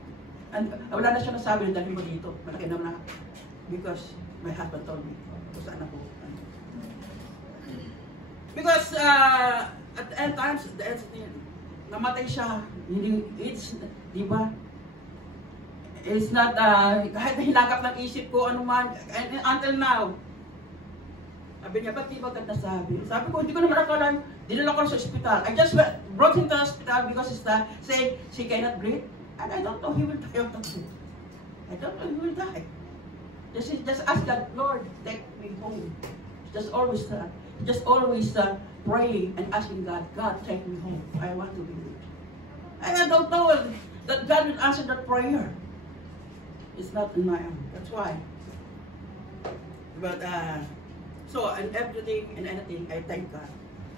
And wala na siya nasabi, dahil mo dito. Malaki naman na. Because my husband told me, kung saan ako. Because at the end times, namatay siya. It's, di ba? It's not, kahit hinagap ng isip ko, ano man, and until now, sabi niya, ba't di ba agad nasabi? Sabi ko, hindi ko naman akala, dinala ko sa ospital. I just brought him to the hospital because it's say, she cannot breathe. And I don't know he will die of that. I don't know he will die. Just ask God, Lord, take me home. Just always praying and asking God, God, take me home. I want to be with you. And I don't know that God will answer that prayer. It's not in my own. That's why. But, so, in everything and anything, I thank God.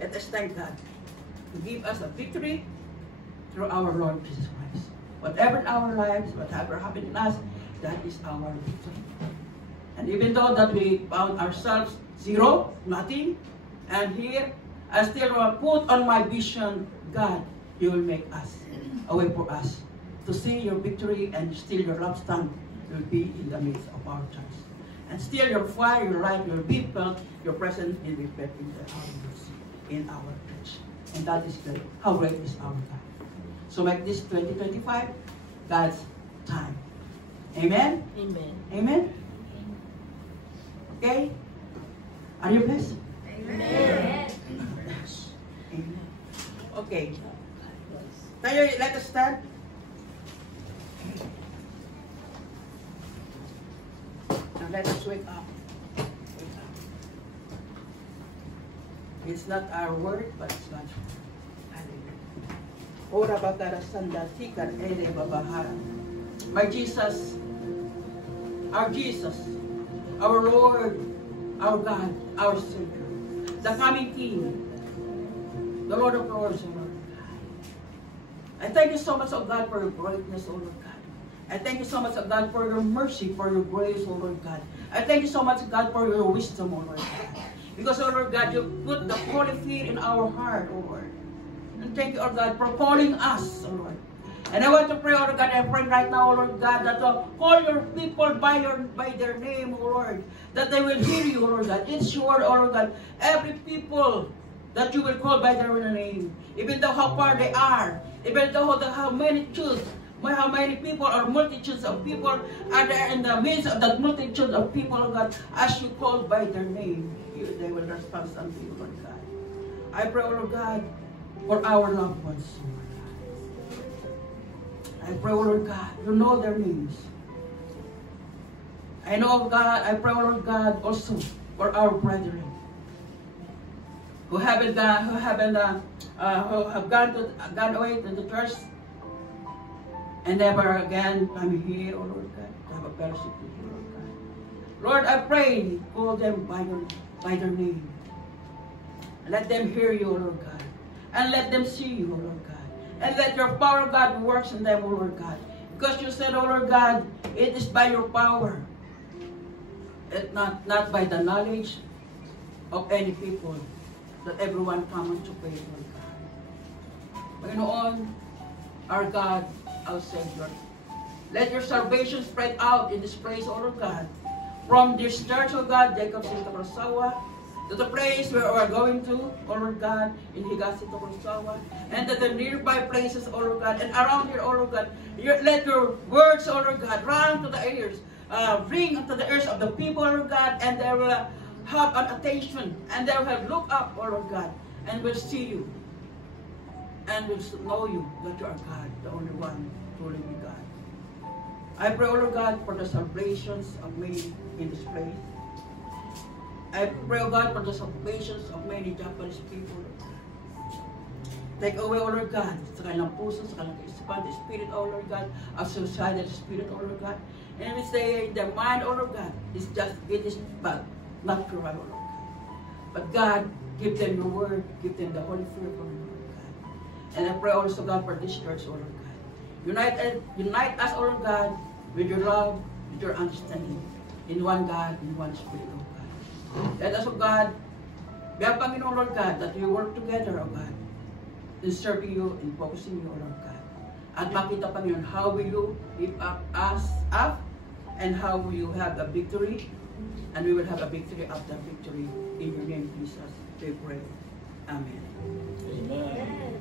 Let us thank God to give us a victory through our Lord Jesus Christ. Whatever in our lives, whatever happened in us, that is our victory. And even though that we found ourselves zero, nothing, and here, I still put on my vision, God, you will make us, a way for us, to see your victory and still your love stand will be in the midst of our church. And still your fire, your light will be felt, your presence will be felt in our church. And that is great. How great is our God. So make this 2025 God's time. Amen? Amen. Amen? Okay? Are you blessed? Amen. Amen. Okay. Tayo, let us stand. Now let us wake up. Wake up. It's not our word, but it's God's word. Hallelujah. Ora bagara sanda tikar ele babahara. My Jesus, our Lord, our God, our Savior, the coming King, the Lord of Lords, O Lord God. I thank you so much, O God, for your greatness, O Lord God. I thank you so much, O God, for your mercy, for your grace, O Lord God. I thank you so much, God, for your wisdom, O Lord God. Because, O Lord God, you put the holy fear in our heart, O Lord. And thank you, O God, for calling us, O Lord. And I want to pray, O Lord God, I'm praying right now, O Lord God, that call your people by their name, O Lord, that they will hear you, O Lord God. It's your, O Lord God, every people that you will call by their name, even though how far they are, even though how many people or multitudes of people are there in the midst of that multitude of people, O God, as you call by their name, they will respond unto you, Lord God. I pray, O Lord God, for our loved ones, O Lord God. I pray, O Lord God, you know their names. I know, God, I pray, O Lord God, also for our brethren who have gone away to the church and never again come here, O Lord God, to have a fellowship with you, Lord God. Lord, I pray, call them by their name. Let them hear you, O Lord God. And let them see you, O Lord God. And let your power, God, works in them, O Lord God. Because you said, O Lord God, it is by your power. It's not by the knowledge of any people that everyone comes to pray, Lord God. Panginoon, our God, our Savior, let your salvation spread out in this place, O Lord God. From this church, O God, Jacob Sito Corsawa, to the place where we are going to, O Lord God, in Higasito Corsawa, and to the nearby places, O Lord God, and around here, O Lord God. Let your words, O Lord God, run to the ears, ring to the ears of the people, O Lord God, and they will have an attention, and they will look up, O Lord God, and will see you, and will know you, that you are God, the only one, truly God. I pray, O Lord God, for the salvations of many in this place. I pray, O God, for the salvations of many Japanese people. Take away, O Lord God, sa kanilang puso, sa kanilang kaisipan, the spirit, O Lord God, of suicidal spirit, O Lord God. And we say, their mind, O Lord God, it is bad, not correct, O Lord God. But God, give them your word, give them the Holy Spirit, O Lord God. And I pray also, God, for this church, O Lord God. Unite us, O Lord God, with your love, with your understanding, in one God, in one Spirit, O God. Let us, O God, be ang Panginoon, Lord God, that we work together, O God, in serving you, in focusing you, O Lord God. At makita, Panginoon, how will you lift up us up and how you have a victory, and we will have a victory after victory. In your name, Jesus, we pray. Amen. Amen.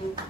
Amen.